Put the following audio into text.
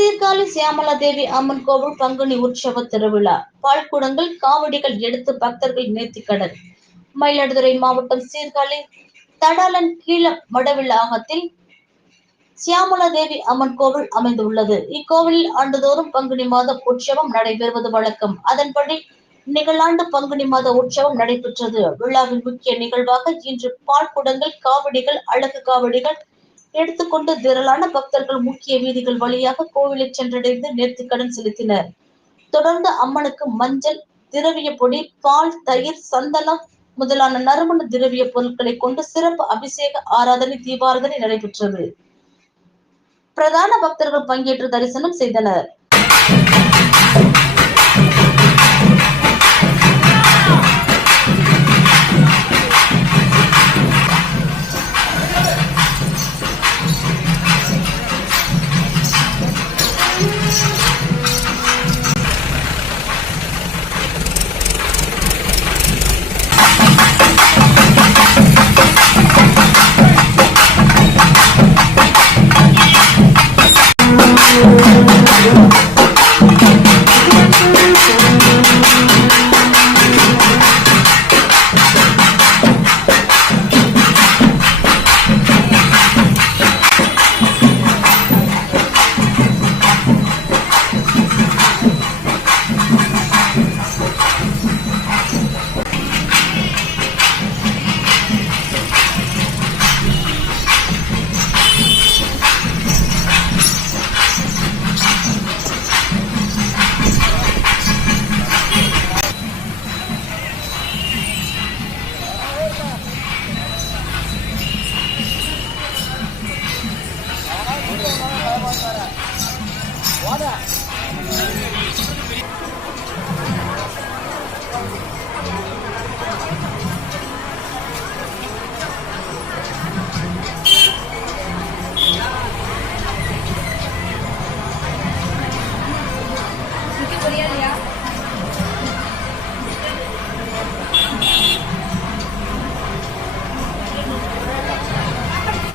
சீர்காழி சியாமலா தேவி அம்மன் கோவில் பங்குனி உற்சவ திருவிழா. பால்குடங்கள் காவடிகள் எடுத்து பக்தர்கள் நேர்த்திக்கடன். மயிலாடுதுறை மாவட்டம் சீர்காழி தடாலன் கீழ வடவிழாகத்தில் சியாமலா தேவி அம்மன் கோவில் அமைந்துள்ளது. இக்கோவிலில் ஆண்டுதோறும் பங்குனி மாதம் உற்சவம் நடைபெறுவது வழக்கம். அதன்படி நிகழாண்டு பங்குனி மாத உற்சவம் நடைபெற்றது. விழாவின் முக்கிய நிகழ்வாக இன்று பால் குடங்கள் காவடிகள் அழகு காவடிகள் எடுத்துக்கொண்டு திரளான பக்தர்கள் முக்கிய வீதிகள் வழியாக கோவிலை சென்றடைந்து நேர்த்திக்கடன் செலுத்தினர். தொடர்ந்து அம்மனுக்கு மஞ்சள் திரவிய பொடி பால் தயிர் சந்தனம் முதலான நறுமண திரவிய பொருட்களை கொண்டு சிறப்பு அபிஷேக ஆராதனை தீபாராதனை நடைபெற்றது. பிரதான பக்தர்கள் பங்கேற்று தரிசனம் செய்தனர். 好的。